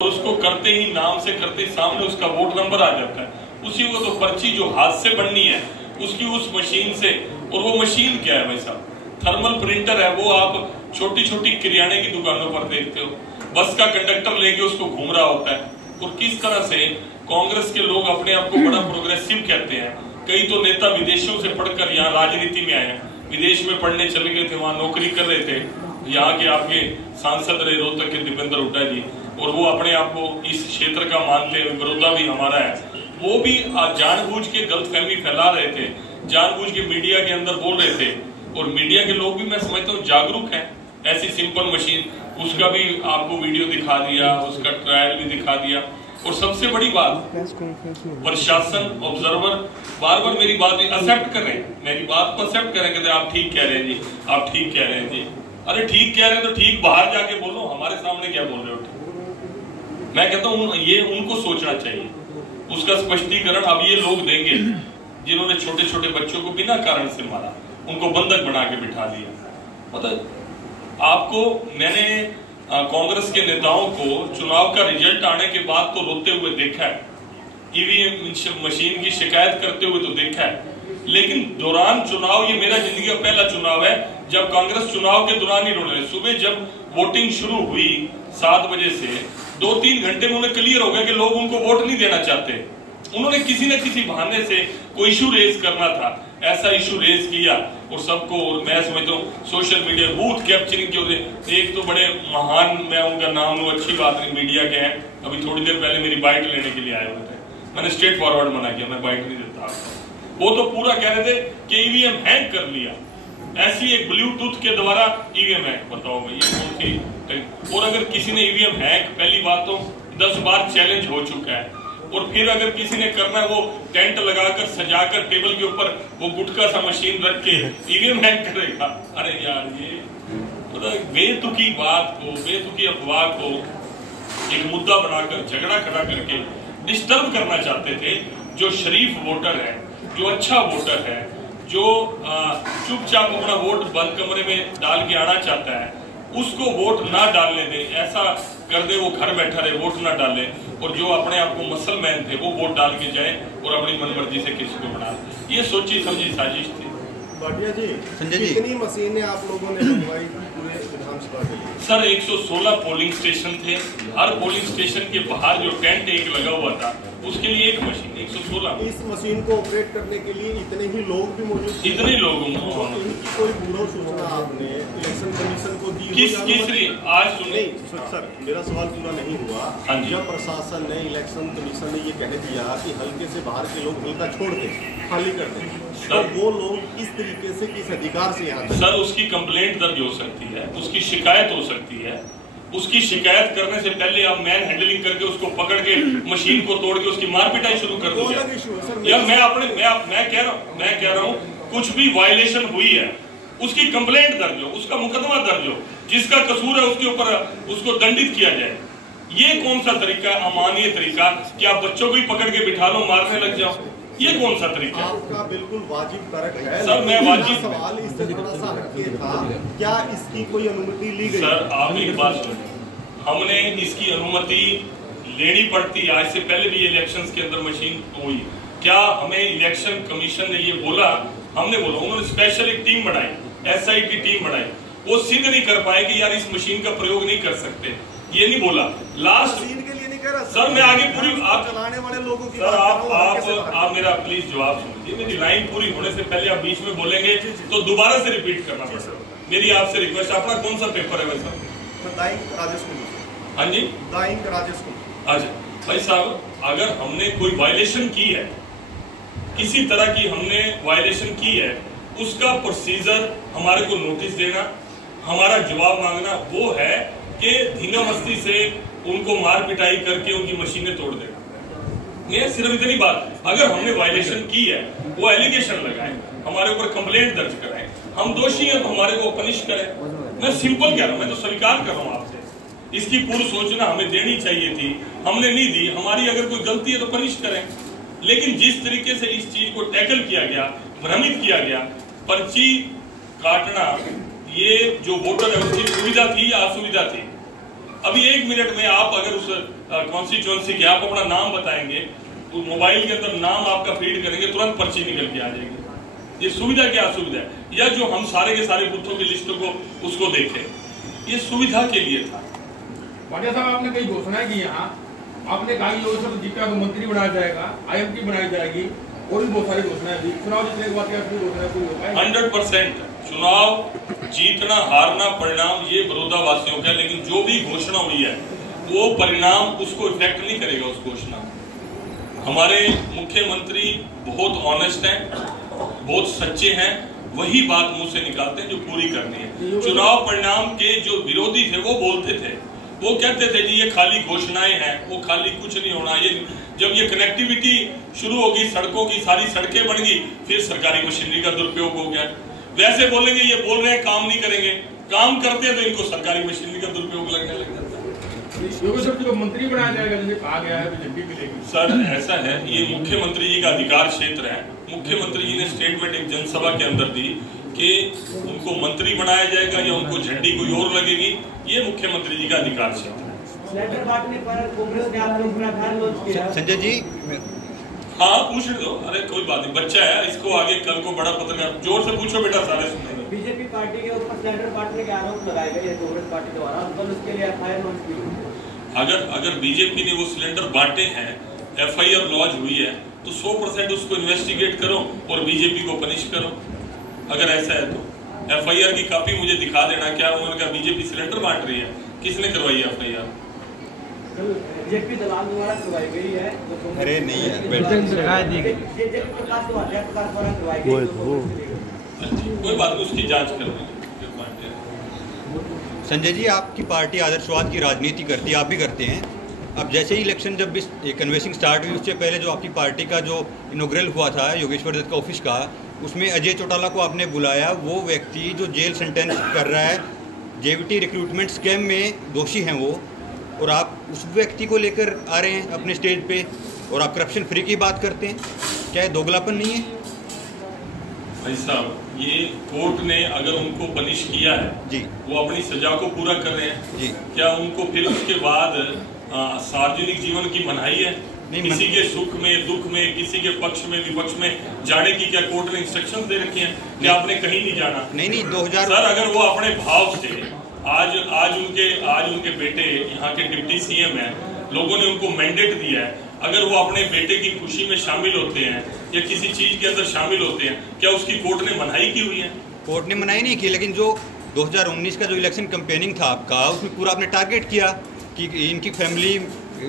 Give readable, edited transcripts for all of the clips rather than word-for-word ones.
उसको करते ही नाम से करते ही सामने उसका वोट नंबर आ जाता है, उसी को तो पर्ची जो हाथ से बननी है उसकी उस मशीन से। और वो मशीन क्या है भाई साहब, थर्मल प्रिंटर है। वो आप छोटी छोटी किराने की दुकानों पर देखते हो, बस का कंडक्टर लेके उसको घूम रहा होता है। और किस तरह से कांग्रेस के लोग अपने आप को बड़ा प्रोग्रेसिव कहते हैं। कई तो नेता विदेशों से पढ़कर यहाँ राजनीति में आए हैं, विदेश में पढ़ने चले गए थे, वहां नौकरी कर रहे थे। यहाँ के आपके सांसद रहे रोहतक के दीपेंद्र हुड्डा जी, और वो अपने आप को इस क्षेत्र का मानते हैं, बड़ौदा भी हमारा है। वो भी जानबूझ के गलतफहमी फैला रहे थे, जानबूझ के मीडिया के अंदर बोल रहे थे। और मीडिया के लोग भी मैं समझता हूँ जागरूक हैं। ऐसी सिंपल मशीन, उसका भी आपको वीडियो दिखा दिया, उसका ट्रायल भी दिखा दिया। और सबसे बड़ी बात, प्रशासन ऑब्जर्वर बार बार मेरी बात एक्सेप्ट कर रहे हैं, मेरी बात को एक्सेप्ट करें, कहते आप ठीक कह रहे हैं जी, आप ठीक कह रहे हैं जी। अरे ठीक कह रहे हैं तो ठीक बाहर जाके बोलो, हमारे सामने क्या बोल रहे हो। मैं कहता हूँ ये उनको सोचना चाहिए, उसका स्पष्टीकरण अब ये लोग देंगे जिन्होंने छोटे छोटे बच्चों को बिना कारण से मारा, उनको बंधक बना के बिठा दिया। मतलब आपको मैंने कांग्रेस के नेताओं को चुनाव का रिजल्ट आने के बाद तो रोते हुए देखा है, ईवीएम मशीन की शिकायत करते हुए तो देखा है, लेकिन दौरान चुनाव, ये मेरा जिंदगी का पहला चुनाव है जब कांग्रेस चुनाव के दौरान ही रोने। सुबह जब वोटिंग शुरू हुई 7 बजे से 2-3 घंटे में उन्हें क्लियर हो गया कि लोग उनको वोट नहीं देना चाहते। उन्होंने किसी न किसी बहाने से कोई इशू रेज करना था, ऐसा इशू रेज किया और सबको, और मैं समझता हूँ सोशल मीडिया बूथ कैप्चरिंग के होते। एक तो बड़े महान, मैं उनका नाम लूं, अच्छी बात नहीं, मीडिया के हैं, अभी थोड़ी देर पहले मेरी बाइट लेने के लिए आए हुए थे, मैंने स्ट्रेट फॉरवर्ड मना किया, मैं बाइट नहीं देता आपको। वो तो पूरा कह रहे थे कि ईवीएम हैक कर लिया, ऐसी एक ब्लूटूथ के द्वारा ईवीएम हैक। बताओ भाई ये कौन सी। और अगर किसी ने ईवीएम हैक, पहली बात तो 10 बार चैलेंज हो चुका है, और फिर अगर किसी ने करना है वो टेंट लगाकर सजाकर टेबल के ऊपर वो गुटका सा मशीन रख के ईवीएम हैक करेगा। अरे यार ये मतलब बेतुकी बात को, बेतुकी अफवाह को एक मुद्दा बनाकर झगड़ा खड़ा करके डिस्टर्ब करना चाहते थे। जो शरीफ वोटर है, जो अच्छा वोटर है, जो चुपचाप अपना वोट बंद कमरे में डाल के आना चाहता है, उसको वोट ना डालने दे, ऐसा कर दे वो घर बैठा रहे, वोट ना डाले। और जो अपने आप को मसलमैन थे वो वोट डाल के जाए और अपनी मनमर्जी से किसी को बना। ये सोची समझी साजिश थी। भाटिया जी, संजय जी, कितनी मशीनें आप लोगों ने लगवाई पूरे विधानसभा के लिए? सर 116 पोलिंग स्टेशन थे, हर पोलिंग स्टेशन के बाहर जो टेंट एक लगा हुआ था उसके लिए एक मशीन, 116। इस मशीन को ऑपरेट करने के लिए इतने ही लोग भी मौजूद थे? इतने लोग कोई पूर्व सूचना आपने इलेक्शन कमीशन को दी? किसरी आज सुने सर, मेरा सवाल पूरा नहीं हुआ। जब प्रशासन ने, इलेक्शन कमीशन ने ये कह दिया कि हल्के से बाहर के लोग हल्का छोड़ दे, खाली कर दे, तो वो लोग इस तरीके से किस अधिकार से यहाँ? सर उसकी कंप्लेंट दर्ज हो सकती है, उसकी शिकायत हो सकती है। उसकी शिकायत करने से पहले आप मैन हैंडलिंग करके उसको पकड़ के मशीन को तोड़ के उसकी मार पिटाई शुरू कर दो। यार मैं कह रहा हूँ कुछ भी वायलेशन हुई है उसकी कंप्लेंट दर्ज हो, उसका मुकदमा दर्ज हो, जिसका कसूर है उसके ऊपर उसको दंडित किया जाए। ये कौन सा तरीका, अमानवीय तरीका कि आप बच्चों को ही पकड़ के बिठा लो, मारने लग जाओ, ये कौन सा तरीका? आपका बिल्कुल वाजिब तर्क है सर, मैं वाजिब सवाल इससे थोड़ा सा हटके था, क्या इसकी कोई अनुमति ली गई? सर आप एक बात सुनिए, हमने इसकी अनुमति लेनी पड़ती। आज से पहले भी इलेक्शंस के अंदर मशीन हुई, क्या हमें इलेक्शन कमीशन ने ये बोला? हमने बोला, उन्होंने स्पेशल एक टीम बनाई, SIT टीम बनाई, वो सिद्ध नहीं कर पाए कि यार इस मशीन का प्रयोग नहीं कर सकते, ये नहीं बोला। लास्ट सर मैं आगे पूरी, आप चलाने वाले लोगों की, सर आप मेरा प्लीज जवाब सुनिए। मेरी लाइन पूरी होने से पहले आप बीच में बोलेंगे तो दोबारा से रिपीट करना पड़ेगा। मेरी आपसे रिक्वेस्ट, अपना कौन सा पेपर है वैसा? राजेश कुमार। हाँ जी, राजेश कुमार। अच्छा भाई साहब, अगर हमने कोई वायलेशन की है, किसी तरह की हमने वायलेशन की है, उसका प्रोसीजर हमारे को नोटिस देना, हमारा जवाब मांगना, वो है कि धींगा मस्ती से उनको मार पिटाई करके उनकी मशीनें तोड़ देना। ये सिर्फ इतनी बात। अगर हमने वायलेशन की है, वो एलिगेशन लगाए, हमारे ऊपर कंप्लेंट दर्ज कराए, हम दोषी हैं तो हमारे को पनिश करें। मैं सिंपल कह रहा हूं, मैं तो स्वीकार कर रहा हूं आपसे, इसकी पूर्व सूचना हमें देनी चाहिए थी, हमने नहीं दी। हमारी अगर कोई गलती है तो पनिश करें। लेकिन जिस तरीके से इस चीज को टैकल किया गया, भ्रमित किया गया, पर्ची काटना, ये जो वोटर है उसकी सुविधा थी या असुविधा थी? अभी 1 मिनट में आप अगर उस कॉन्स्टिट्यूएंसी के, आप अपना नाम बताएंगे तो मोबाइल के अंदर नाम आपका फीड करेंगे, तुरंत पर्ची निकल के आ जाएगी। ये सुविधा क्या सुविधा है? या जो हम सारे के सारे बूथों की लिस्ट को उसको देखें, ये सुविधा के लिए था। भाटिया साहब, आपने कई घोषणाएं की यहाँ, आपने कहा कि योगेश्वर जीपीआर को मंत्री बनाया जाएगा, IMT बनाई जाएगी, और भी बहुत सारी घोषणाएं दी। चुनाव जीतने के बाद क्या घोषणा पूरी हो पाएगी? 100% चुनाव जीतना हारना परिणाम ये बड़ौदा वासियों का, लेकिन जो भी घोषणा हुई है वो परिणाम उसको इफेक्ट नहीं करेगा उस घोषणा। हमारे मुख्यमंत्री बहुत ऑनेस्ट हैं, बहुत सच्चे हैं, वही बात मुंह से निकालते हैं जो पूरी करनी है। चुनाव परिणाम के जो विरोधी थे वो बोलते थे, वो कहते थे जी ये खाली घोषणाएं हैं, वो खाली कुछ नहीं होना। ये जब ये कनेक्टिविटी शुरू होगी, सड़कों की सारी सड़कें बन गई, फिर सरकारी मशीनरी का दुरुपयोग हो गया। वैसे बोलेंगे ये बोल रहे हैं काम नहीं करेंगे, काम करते हैं तो इनको सरकारी मशीनरी का दुरुपयोग लगने लग जाता है। योगेश्वर जी को मंत्री बनाया जाएगा जैसे कहा गया है, बीजेपी मिलेगी। सर ऐसा है, ये मुख्यमंत्री जी का अधिकार क्षेत्र है। मुख्यमंत्री जी ने स्टेटमेंट एक जनसभा के अंदर दी कि उनको मंत्री बनाया जाएगा या उनको झंडी कोई और लगेगी, ये मुख्यमंत्री जी का अधिकार क्षेत्र है। संजय जी, हाँ पूछ दो, अरे कोई बात नहीं, बच्चा है, इसको आगे कल को बड़ा पत्रकार, जोर से पूछो बेटा, सारे सुनेंगे। बीजेपी पार्टी के ऊपर सिलेंडर बांटने के आरोप लगाए गए कांग्रेस पार्टी द्वारा, कल उसके लिए FIR लॉन्च की। अगर बीजेपी ने वो सिलेंडर बांटे हैं, FIR लॉन्च हुई है, तो 100% उसको इन्वेस्टिगेट करो और बीजेपी को पनिश करो। अगर ऐसा है तो FIR की कॉपी मुझे दिखा देना, क्या उन्होंने कहा बीजेपी सिलेंडर बांट रही है, किसने करवाई है FIR? जेपी दलाल द्वारा करवाई गई है। अरे नहीं है, कोई बात नहीं, उसकी जांच कर। संजय जी, आपकी पार्टी आदर्शवाद की राजनीति करती है, आप भी करते हैं। अब जैसे ही इलेक्शन जब इस कन्वेंसिंग स्टार्ट हुई, उससे पहले जो आपकी पार्टी का जो इनॉग्रेल हुआ था योगेश्वर दत्त का ऑफिस का, उसमें अजय चौटाला को आपने बुलाया। वो व्यक्ति जो जेल सेंटेंस कर रहा है, JVT रिक्रूटमेंट स्कैम में दोषी हैं वो, और आप उस व्यक्ति को लेकर आ रहे हैं अपने स्टेज पे, और आप करप्शन फ्री की बात करते हैं। क्या ये दोगलापन नहीं है? भाई साहब, ये कोर्ट ने अगर उनको पनिश किया है जी, वो अपनी सजा को पूरा कर रहे हैं जी, क्या उनको फिर उसके बाद सार्वजनिक जीवन की मनाही है? किसी के सुख में दुख में, किसी के पक्ष में विपक्ष में जाने की क्या कोर्ट ने इंस्ट्रक्शंस दे रखी हैं कि आपने कहीं नहीं जाना? नहीं 2000 सर, अगर वो अपने भाव से आज उनके बेटे यहाँ के डिप्टी CM हैं, लोगों ने उनको मैंडेट दिया है, अगर वो अपने बेटे की खुशी में शामिल होते हैं या किसी चीज के अंदर शामिल होते हैं, क्या उसकी कोर्ट ने मनाही की हुई है? कोर्ट ने मनाही नहीं की, लेकिन जो 2019 का जो इलेक्शन कैंपेनिंग था आपका, उसमें पूरा आपने टारगेट किया कि इनकी फैमिली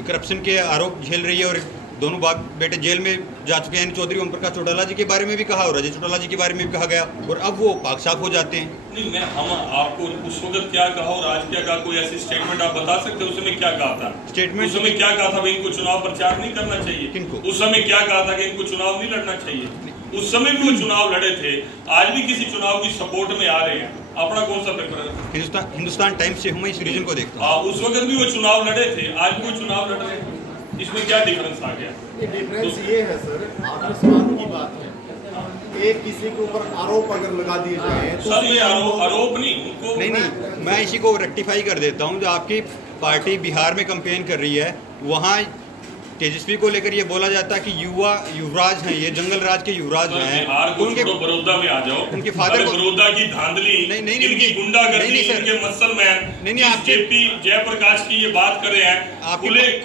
करप्शन के आरोप झेल रही है, और दोनों बाप बेटे जेल में जा चुके हैं। चौधरी ओम प्रकाश चौटाला जी के बारे में भी कहा और अजय चौटाला जी के बारे में भी कहा गया, और अब वो पाक साफ हो जाते हैं। नहीं, हम आपको उस वक्त क्या कहा और आज क्या कहा, कोई ऐसी स्टेटमेंट आप बता सकते हैं? उस समय क्या कहा था? स्टेटमेंट उस समय क्या कहा था? भाई इनको चुनाव प्रचार नहीं करना चाहिए। किनको? उस समय क्या कहा था कि इनको चुनाव नहीं लड़ना चाहिए? उस समय भी वो चुनाव लड़े थे, आज भी किसी चुनाव की सपोर्ट में आ रहे हैं। अपना कौन सा पेपर है? हिंदुस्तान टाइम्स से हूँ मैं, इस रीजन को देखता हूँ। उस वक्त भी वो चुनाव लड़े थे, आज भी वो चुनाव लड़ रहे हैं, इसमें क्या डिफरेंस आ गया? डिफरेंस ये है सर, आदर्शवाद की बात है, एक किसी के ऊपर आरोप अगर लगा दिए जाए तो सर ये आरोप नहीं, उनको नहीं, मैं इसी को रेक्टिफाई कर देता हूँ। जो आपकी पार्टी बिहार में कैंपेन कर रही है, वहाँ तेजस्वी को लेकर ये बोला जाता है कि युवराज हैं, ये जंगल राज के युवराज हैं। बिहार को छोड़ो, बड़ौदा में आ जाओ। उनके फादर को बड़ौदा की धांधली, इनकी गुंडागर्दी, इनके मसलमैन, जेपी जयप्रकाश की ये बात कर रहे हैं,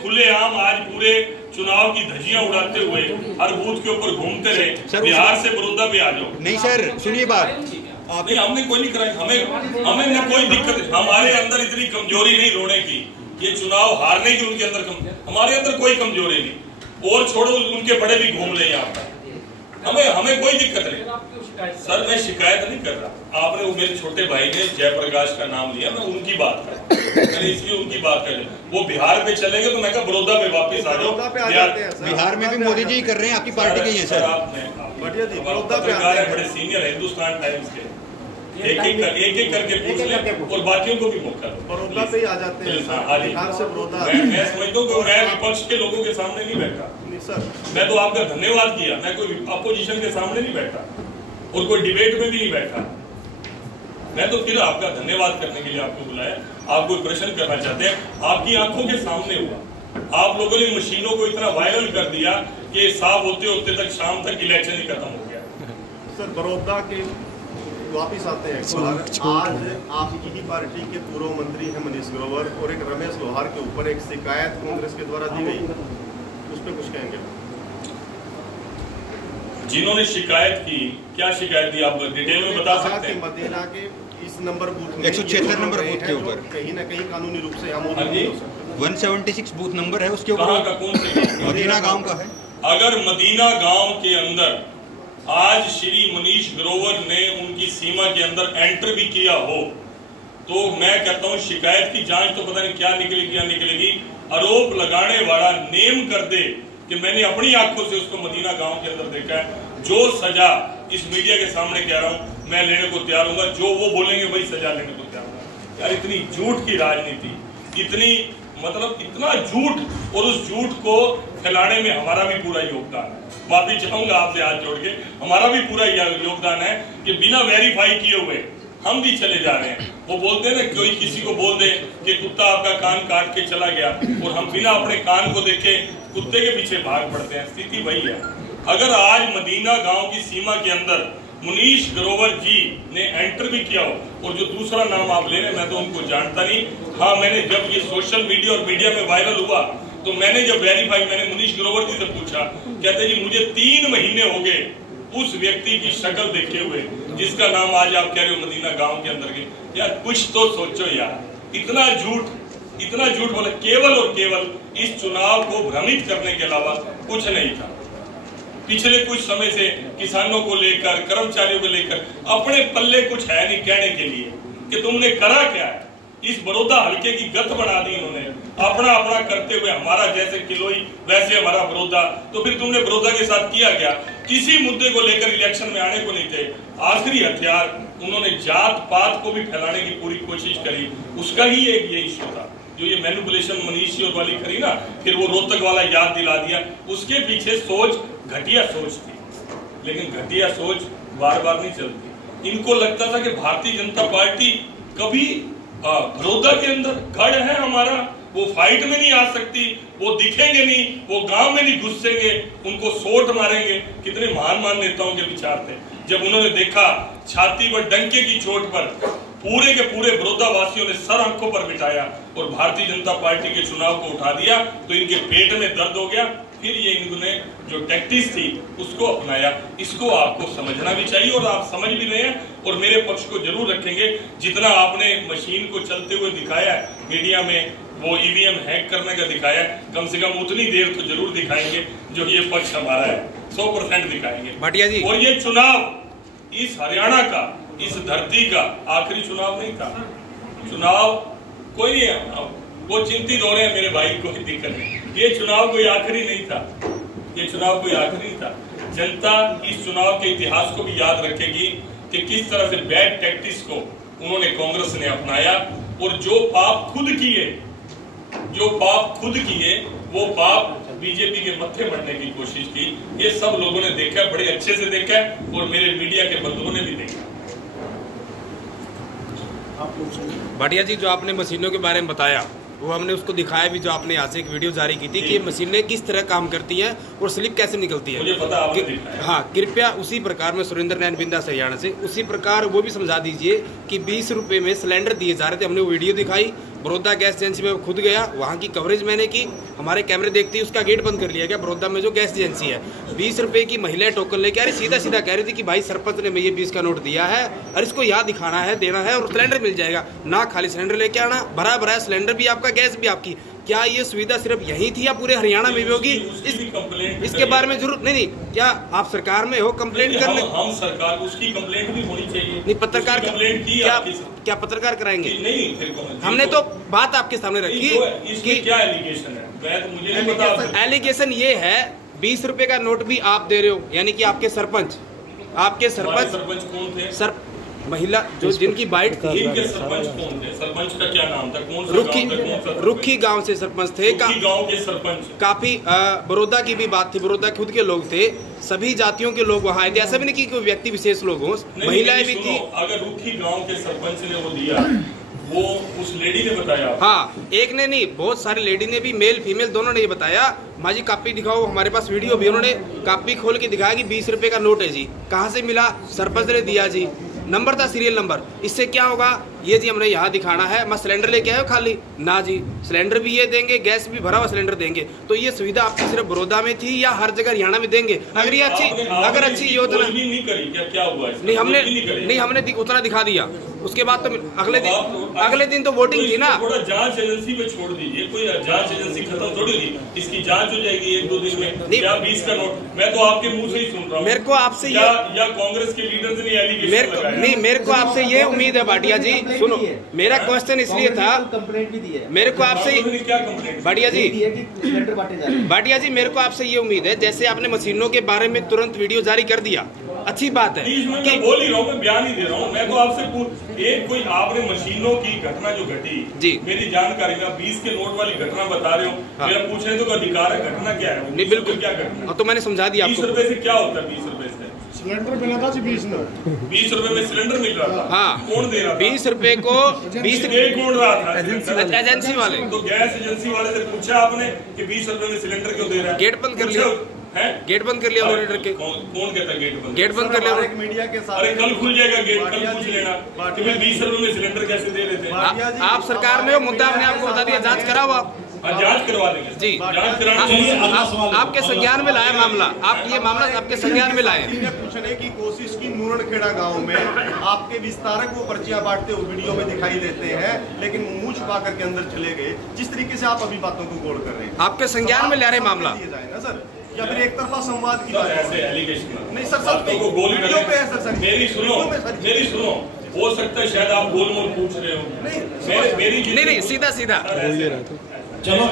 खुले आम आज पूरे चुनाव की धज्जियां उड़ाते हुए हर बूथ के ऊपर घूमते रहे। बिहार से बड़ौदा पे आ जाओ। नहीं सर, सुनिए बात, नहीं हमने कोई नहीं कराई, हमें न कोई दिक्कत, हमारे अंदर इतनी कमजोरी नहीं रोने की, ये चुनाव हारने की उनके अंदर हमारे अंदर कोई कमजोरी नहीं। और छोड़ो, उनके बड़े भी घूम ले यहाँ पर, हमें कोई दिक्कत नहीं। सर मैं शिकायत नहीं कर रहा, आपने वो मेरे छोटे भाई ने जयप्रकाश का नाम लिया, मैं उनकी बात कर, मैंने इसलिए उनकी बात कर, वो बिहार पे चले गए तो मैं कहा बड़ौदा पे वापस आ जाओ। बिहार में भी मोदी जी कर रहे हैं, आपकी पार्टी के हैं सर। पत्रकार है, बड़े सीनियर है हिंदुस्तान टाइम्स के, एक एक करके पूछ ले और बाकियों को भी मौका दो। बड़ौदा पे ही आ जाते हैं बिहार से बड़ौदा। मैं समझता हूँ कि मैं विपक्ष के लोगों के सामने नहीं बैठा सर, मैं तो आपका धन्यवाद किया, मैं कोई अपोजिशन के सामने नहीं बैठा और कोई डिबेट में भी नहीं बैठा। मैं तो फिर आपका धन्यवाद करने के लिए आपको बुलाया। आप कोई प्रश्न करना चाहते हैं, आपकी आंखों के सामने हुआ, आप लोगों ने मशीनों को इतना वायरल कर दिया कि साफ होते होते तक शाम तक इलेक्शन ही खत्म हो गया। सर बड़ौदा के वापिस आते हैं आज आपकी ही पार्टी के पूर्व मंत्री हैं मनीष ग्रोवर और एक रमेश लोहार के ऊपर एक शिकायत कांग्रेस के द्वारा दी गई, उस पर कुछ कहेंगे? जिन्होंने शिकायत की, क्या शिकायत दी आप डिटेल में बता सकते हैं? मदीना के इस नंबर बूथ में 176 नंबर बूथ के ऊपर कहीं ना कहीं कानूनी रूप से हम 176 बूथ नंबर है उसके ऊपर। का कौन से? मदीना गांव का है। अगर मदीना गांव के अंदर आज श्री मनीष ग्रोवर ने उनकी सीमा के अंदर एंटर भी किया हो तो मैं कहता हूं शिकायत की जांच तो पता नहीं क्या निकलेगी। आरोप लगाने वाला नेम कर दे कि मैंने अपनी आंखों से उसको मदीना गांव के अंदर देखा है, जो सजा इस मीडिया के सामने कह रहा हूं मैं लेने को तैयार हूँ, जो वो बोलेंगे वही सजा लेने को तैयार हूँ। यार इतनी झूठ की राजनीति, इतना झूठ, और उस झूठ को फैलाने में हमारा भी पूरा योगदान है। माफी चाहूंगा आपसे हाथ जोड़ के, हमारा भी पूरा योगदान है कि बिना वेरीफाई किए हुए हम भी चले जा रहे हैं। वो बोलते हैं ना, कोई किसी को बोल दे कि कुत्ता आपका कान काट के चला गया और हम बिना अपने कान को देखे कुत्ते के पीछे भाग पड़ते हैं, स्थिति वही है। अगर आज मदीना गांव की सीमा के अंदर मनीष ग्रोवर जी ने एंटर भी किया हो, और जो दूसरा नाम आप ले रहे हैं मैं तो उनको जानता नहीं। हाँ, मैंने जब ये सोशल मीडिया और मीडिया में वायरल हुआ तो मैंने जब वेरीफाई, मैंने मनीष ग्रोवर जी से पूछा, कहते जी मुझे 3 महीने हो गए उस व्यक्ति की शक्ल देखे हुए जिसका नाम आज आप कह रहे हो मदीना गांव के अंदर के। यार कुछ तो सोचो यार, इतना झूठ बोला, केवल और केवल इस चुनाव को भ्रमित करने के अलावा कुछ नहीं था। पिछले कुछ समय से किसानों को लेकर, कर्मचारियों को लेकर अपने पल्ले कुछ है नहीं कहने के लिए कि तुमने करा क्या है। इस बड़ौदा हल्के की गत बना दी इन्होंने, अपना करते हुए हमारा जैसे किलोई वैसे हमारा बड़ौदा। तो फिर तुमने बड़ौदा के साथ किया क्या? किसी मुद्दे को लेकर इलेक्शन में आने को नहीं थे। आखिरी हथियार उन्होंने जात पात को भी फैलाने की पूरी कोशिश करी, उसका ही एक ये इश्यू था जो ये मैनिपुलेशन मनीष और वाली करी ना, फिर वो रोहतक वाला याद दिला दिया। उसके पीछे सोच घटिया सोच थी, लेकिन घटिया सोच बार बार नहीं चलती। इनको लगता था कि भारतीय जनता पार्टी कभी बड़ौदा के अंदर गढ़ है हमारा, वो फाइट में नहीं आ सकती, वो दिखेंगे नहीं, वो गांव में नहीं घुसेंगे, उनको सोट मारेंगे। कितने महान नेताओं के विचार थे। जब उन्होंने देखा छाती पर डंके की चोट पर पूरे के पूरे बड़ौदा वासियों ने सर आंखों पर बिठाया और भारतीय जनता पार्टी के चुनाव को उठा दिया, तो इनके पेट में दर्द हो गया। फिर ये इन्होंने जो टैक्टिक्स थी उसको अपनाया। इसको आपको समझना भी चाहिए और आप समझ भी रहे हैं, और मेरे पक्ष को जरूर रखेंगे। जितना आपने मशीन को चलते हुए दिखाया मीडिया में, वो ईवीएम हैक करने का दिखाया, कम से कम उतनी देर तो जरूर दिखाएंगे जो ये पक्ष हमारा है, 100% दिखाएंगे भाटिया जी। और ये चुनाव इस हरियाणा का, इस धरती का आखिरी चुनाव नहीं था। चुनाव कोई नहीं है, वो चिंतित हो रहे हैं मेरे भाई, कोई दिक्कत नहीं। ये चुनाव कोई आखिरी नहीं था, ये चुनाव कोई आखिरी नहीं था। जनता इस चुनाव के इतिहास को भी याद रखेगी कि किस तरह से बैड टैक्टिक्स को उन्होंने कांग्रेस ने अपनाया, और जो पाप खुद किए वो पाप बीजेपी के मत्थे मरने की कोशिश की। ये सब लोगों ने देखा, बड़े अच्छे से देखा, और मेरे मीडिया के बंधुओं ने भी देखा। भाटिया जी, जो आपने मशीनों के बारे में बताया वो हमने उसको दिखाया भी, जो आपने यहाँ से एक वीडियो जारी की थी कि मशीनें किस तरह काम करती हैं और स्लिप कैसे निकलती है। मुझे पता, आपने दिखाया। हाँ, कृपया उसी प्रकार में सुरेंद्र नैन बिंदा हरियाणा से उसी प्रकार वो भी समझा दीजिए कि 20 रुपए में सिलेंडर दिए जा रहे थे। हमने वो वीडियो दिखाई, बड़ौदा गैस एजेंसी में खुद गया, वहाँ की कवरेज मैंने की, हमारे कैमरे देखते ही उसका गेट बंद कर लिया गया। बड़ौदा में जो गैस एजेंसी है, 20 रुपए की महिला टोकन लेके आ रही, सीधा कह रही थी कि भाई सरपंच ने ये 20 का नोट दिया है और इसको यहाँ दिखाना है, देना है और सिलेंडर मिल जाएगा। ना खाली सिलेंडर लेके आना, भरा सिलेंडर भी आपका, गैस भी आपकी। क्या ये सुविधा सिर्फ यही थी या पूरे हरियाणा में भी होगी? इसके बारे में जरूर नहीं, क्या आप सरकार में हो कंप्लेंट करने? हम सरकार, उसकी कंप्लेंट भी होनी चाहिए। नहीं, पत्रकार क्या पत्रकार कराएंगे? नहीं, हमने तो बात आपके सामने रखी कि क्या एलिगेशन है, मैं तो मुझे नहीं पता। एलिगेशन ये है 20 रुपए का नोट भी आप दे रहे हो, यानी कि आपके सरपंच कौन थे? सर महिला जो जिनकी बाइट थी, सरपंच कौन थे? सरपंच का क्या नाम था? कौन सा रुखी गांव से सरपंच थे। गांव के सरपंच काफी बड़ौदा की भी बात थी, बड़ौदा खुद के लोग थे, सभी जातियों के लोग वहाँ आए थे। ऐसा भी नहीं कि कोई व्यक्ति विशेष लोग हों, महिलाएं भी थी। अगर रुखी गांव के सरपंच ने वो दिया वो उस लेडी ने बताया? हाँ, एक ने नहीं, बहुत सारी लेडी ने भी, मेल फीमेल दोनों ने ये बताया। माँ जी कापी दिखाओ, हमारे पास वीडियो भी, उन्होंने कापी खोल के दिखाया कि 20 रुपए का नोट है जी। कहाँ से मिला? सरपंच ने दिया जी, नंबर था सीरियल नंबर। इससे क्या होगा? ये जी हमने यहाँ दिखाना है, मैं सिलेंडर लेके आया खाली ना जी, सिलेंडर भी ये देंगे, गैस भी भरा हुआ सिलेंडर देंगे। तो ये सुविधा आपकी सिर्फ बड़ौदा में थी या हर जगह हरियाणा में देंगे? अगर ये अच्छी योजना नहीं करी क्या हुआ? नहीं, हमने उतना दिखा दिया। उसके बाद तो अगले दिन तो वोटिंग थी ना। थोड़ा जांच एजेंसी में छोड़ दीजिए, कोई जांच एजेंसी खत्म थोड़ी हुई, इसकी जांच हो जाएगी 1-2 दिन में। क्या 20 का नोट? मैं तो आपके मुंह से ही सुन रहा हूँ। मेरे को आपसे या कांग्रेस के लीडर्स ने एलिगेशन लगाया? नहीं, मेरे को आपसे ये उम्मीद है भाटिया जी, सुनो, मेरा क्वेश्चन इसलिए था, कंप्लेंट भी दी है मेरे को आपसे, क्या कंप्लेंट? भाटिया जी मेरे को आपसे ये उम्मीद है, जैसे आपने मशीनों के बारे में तुरंत वीडियो जारी कर दिया, अच्छी बात है। मैं बोल ही रहा हूँ, मैं बयान ही दे रहा हूँ। मैं तो आपसे एक कोई आपने मशीनों की घटना जो घटी जी, मेरी जानकारी में 20 के नोट वाली घटना बता रहे हो। हाँ। मेरा पूछने तो अधिकार है, घटना क्या है? नहीं, बिल्कुल क्या घटना, तो मैंने समझा दिया आपको। 20 रुपए से क्या होता है? 20 रुपए से सिलेंडर मिला था जी, 20 रुपए में सिलेंडर मिल रहा था। हाँ, कौन दे रहा था? 20 रुपए को 20 कौन रहा था? एजेंसी वाले। तो गैस एजेंसी वाले से पूछा आपने कि 20 रुपए में सिलेंडर क्यों दे रहा है? गेट बंद कर लिया है, गेट बंद कर लिया ऑडिटर के। कौन कहता है गेट बंद कर लिया? मीडिया के साथ। अरे कल खुल जाएगा गेट, कल पूछ लेना कि 20 रुपए में सिलेंडर कैसे दे रहे थे। आप सरकार में हो, मुद्दा हमने आपको बता दिया, जांच कराओ आप। जांच करवा देंगे जी, जांच कराना आपके संज्ञान में लाया मामला, आप ये मामला आपके संज्ञान में लाए। पूछने की कोशिश की नूरणखेड़ा गांव में, आपके विस्तारक वो पर्चियां बांटते हुए वीडियो में दिखाई देते हैं, लेकिन मुंह छुपा करके अंदर चले गए। जिस तरीके से आप अभी बातों को गौर कर रहे हैं, आपके संज्ञान में ला रहे मामला सर, या फिर एक तरफा संवाद की बात? ऐसे एलिगेशन नहीं सर, सब को वीडियो पे है सर। मेरी सुनो, हो सकता है शायद आप गोलमोल पूछ रहे हो। नहीं, सीधा चलो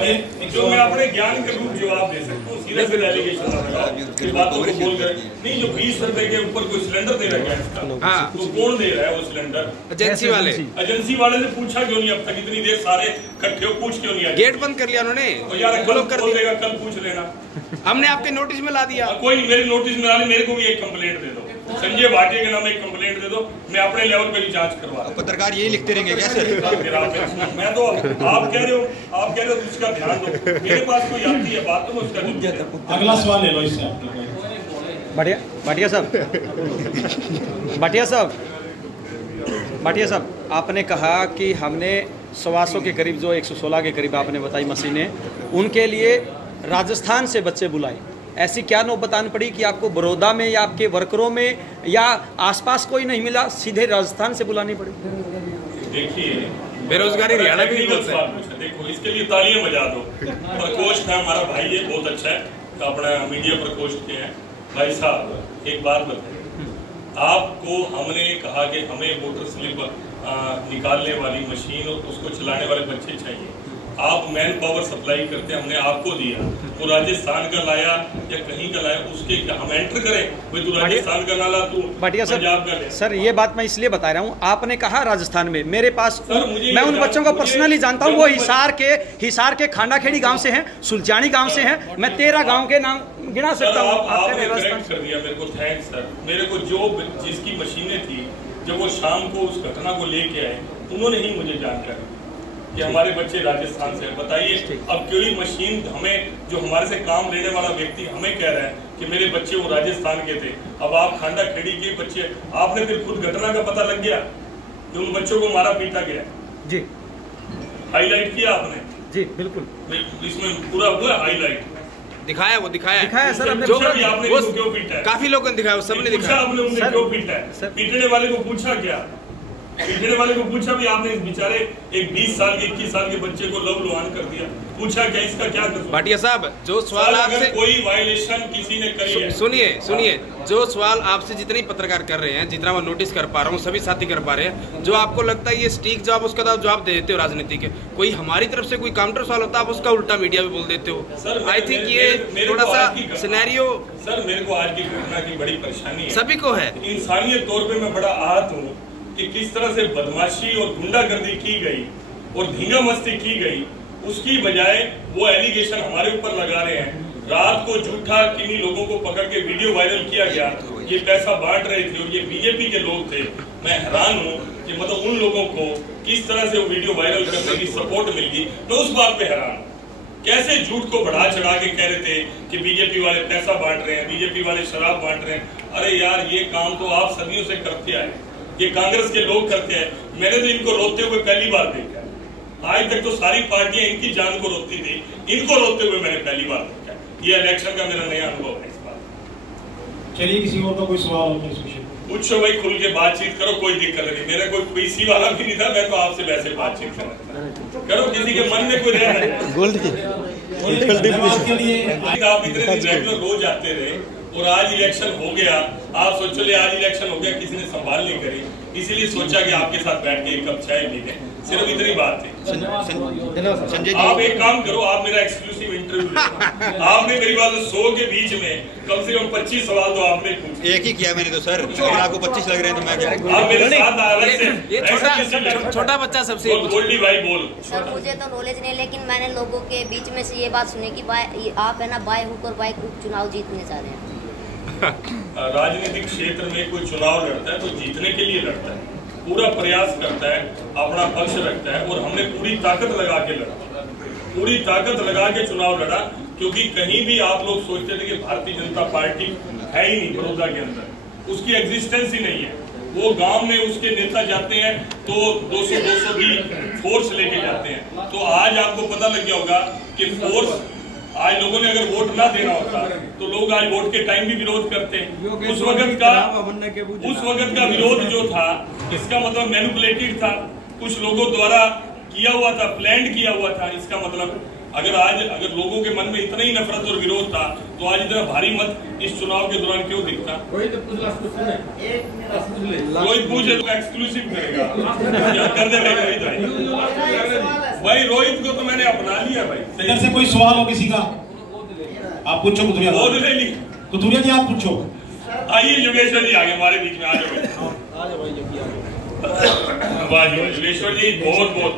जो मैं अपने ज्ञान के रूप जवाब दे सकता हूँ, सीधा एलिगेशन बातों को बोल कर नहीं। जो 20 रुपए के ऊपर कोई सिलेंडर दे रहा है इसका, हाँ, तो कौन दे रहा है वो सिलेंडर? एजेंसी वाले ने पूछा क्यों नहीं अब तक? इतनी देर सारे इकट्ठे हो, पूछ क्यों नहीं आए? गेट बंद कर लिया उन्होंने। यार कल कर देगा, कल पूछ लेना। हमने आपके नोटिस में ला दिया। कोई नहीं, मेरे नोटिस में लाने, मेरे को भी एक कंप्लेंट दे दो, संजय भाटिया के नाम एक कंप्लेंट दे दो, मैं अपने लेवल पे भी जांच करवा। पत्रकार यही लिखते रहेंगे क्या सर? मैं तो आप कह रहे हो उसका ध्यान दो। मेरे पास कोई आती है बात तो मैं उसका। अगला सवाल ले लो इससे। भाटिया साहब, आपने कहा कि हमने 125 के करीब, जो 116 के करीब आपने बताई मशीनें, उनके लिए राजस्थान से बच्चे बुलाए। ऐसी क्या नौबत आनी पड़ी कि आपको बड़ौदा में या आपके वर्करों में या आसपास कोई नहीं मिला, सीधे राजस्थान से बुलानी पड़ी? देखिए, बेरोजगारी हरियाणा भी देखो, इसके लिए तालियां बजा दो। प्रकोष्ठ है हमारा भाई, ये बहुत अच्छा है, तो अपना मीडिया प्रकोष्ठ के हैं भाई साहब। एक बात बताएं, आपको हमने कहा कि हमें वोटर स्लिप निकालने वाली मशीन और उसको चलाने वाले बच्चे चाहिए। आप मैन पावर सप्लाई करते हैं, हमने आपको दिया, वो राजस्थान का लाया या कहीं का लाया, उसके हम एंटर करें भाई, तू राजस्थान का ना ला, तू पंजाब का ले। सर ये बात मैं इसलिए बता रहा हूँ, आपने कहा राजस्थान में, मेरे पास मैं उन बच्चों को पर्सनली जानता हूँ, वो हिसार के खांडाखेड़ी गांव से हैं, सुलझानी गांव से हैं, मैं 13 गांव के नाम गिना सकता हूँ। आपने करेक्ट कर दिया मेरे को, थैंक्स सर। मेरे को जो जिसकी मशीनें थी, जब वो शाम को उस घटना को लेके आए, उन्होंने ही मुझे जानकारी कि हमारे बच्चे राजस्थान से। बताइए अब कोई मशीन हमें, जो हमारे से काम लेने वाला व्यक्ति हमें कह रहा है कि मेरे बच्चे वो राजस्थान के थे, अब आप खांडा खेड़ी के बच्चे, आपने फिर खुद घटना का पता लग गया कि उन बच्चों को मारा पीटा गया जी, हाईलाइट किया आपने? जी बिल्कुल, इसमें पूरा हुआ हाईलाइट दिखाया सर हमने। आपने क्यों पीटा है? काफी लोगों ने दिखाया, सबने दिखाया। आपने उन्हें क्यों पीटा है? पीटने वाले को पूछा क्या? पीटने वाले को पूछा भी आपने? इस बेचारे एक 20 साल के 21 साल के बच्चे को लव लुहान कर दिया, पूछा क्या इसका क्या कसूर? भाटिया साहब, जो सवाल आपसे कोई वायलेशन किसी ने करी है, सुनिए, जो सवाल आपसे जितने पत्रकार कर रहे हैं, जितना मैं नोटिस कर पा रहा हूँ, सभी साथी कर पा रहे हैं, जो आपको लगता है ये स्टीक जवाब, उसका जवाब दे देते हो राजनीति के। कोई हमारी तरफ से कोई काउंटर सवाल होता है, आप उसका उल्टा मीडिया में बोल देते हो। आई थिंक ये थोड़ा सा सिनेरियो। सर मेरे को आज की घटना की बड़ी परेशानी है, सभी को है। इंसानियत तौर पर मैं बड़ा आहत हूँ कि किस तरह से बदमाशी और गुंडागर्दी की गई और धींगा मस्ती की गई, उसकी बजाय वो एलिगेशन हमारे ऊपर लगा रहे हैं। रात को झूठा किन्हीं लोगों को पकड़ के वीडियो वायरल किया गया, ये पैसा बांट रहे थे और ये बीजेपी के लोग थे, मैं हैरान हूँ कि मतलब उन लोगों को किस तरह से वो वीडियो वायरल करने की सपोर्ट मिल गई। मैं उस बात पे हैरान हूँ, कैसे झूठ को बढ़ा चढ़ा के कह रहे थे कि बीजेपी वाले पैसा बांट रहे हैं, बीजेपी वाले शराब बांट रहे हैं। अरे यार, ये काम तो आप सदियों से करते आए, ये कांग्रेस के लोग करते हैं। मैंने तो इनको रोते हुए पहली बार देखा, आज तक तो सारी पार्टियां इनकी जान को रोकती थी, इनको रोते हुए मैंने पहली बार देखा। ये इलेक्शन का मेरा नया अनुभव है इस बार। चलिए, किसी और का कोई सवाल हो तो पूछो भाई, खुल के बातचीत करो, कोई दिक्कत नहीं। मेरा कोई पीसी वाला भी नहीं था, मैं तो आपसे वैसे बातचीत कर रहा था। करो, किसी के मन में कोई रह रहा है। आप इतने दिन रेगुलर रोज आते रहे और आज इलेक्शन हो गया, आप सोचो ले आज इलेक्शन हो गया, किसी ने संभाल नहीं करी, इसीलिए सोचा कि आपके साथ बैठ के एक कप चाय पी लें, सिर्फ इतनी बात थी। संजय आप एक काम करो, आप मेरा एक्सक्लूसिव इंटरव्यू लो। आपने मेरी बात 100 के बीच में कम से कम 25 सवाल तो आपने पूछे। एक ही किया मैंने तो सर, अगर आपको 25 लग रहे हैं तो मैं क्या? आप मेरे साथ अलग से छोटा बच्चा सबसे गोल्डी भाई बोल। सर, मुझे तो नॉलेज नहीं, लेकिन मैंने लोगों के बीच में से ये बात सुनी कि आप है ना बाय हुक और बाय क्रुक चुनाव जीतने जा रहे हैं। राजनीतिक क्षेत्र में कोई चुनाव लड़ता है तो जीतने के लिए लड़ता है, पूरा प्रयास करता है, अपना पक्ष रखता है, और हमने पूरी ताकत लगा के लड़ा, पूरी ताकत लगा के चुनाव लड़ा, क्योंकि कहीं भी आप लोग सोचते थे कि भारतीय जनता पार्टी है ही नहीं बड़ौदा के अंदर, उसकी एग्जिस्टेंस ही नहीं है। वो गांव में उसके नेता जाते हैं तो 200 की फोर्स लेके जाते हैं। तो आज आपको पता लग गया होगा कि फोर्स, आज लोगों ने अगर वोट ना देना होता तो लोग आज वोट के टाइम भी विरोध करते हैं। उस वक्त का विरोध जो था, इसका मतलब मैनिपुलेटेड था, कुछ लोगों द्वारा किया हुआ था, प्लान किया हुआ था। इसका मतलब अगर लोगों के मन में इतना ही नफरत और विरोध था तो आज इतना भारी मत इस चुनाव के दौरान क्यों दिखता? कोई पूछे तो एक्सक्लूसिव करेगा, कर दे भाई। रोहित को तो मैंने अपना लिया भाई। इधर से कोई सवाल हो किसी का? आप पूछो कुतुरिया जी, आप पूछो। आइए योगेश्वर जी आगे हमारे बीच में आ जाओ। वाह योगेश्वर जी, बहुत बहुत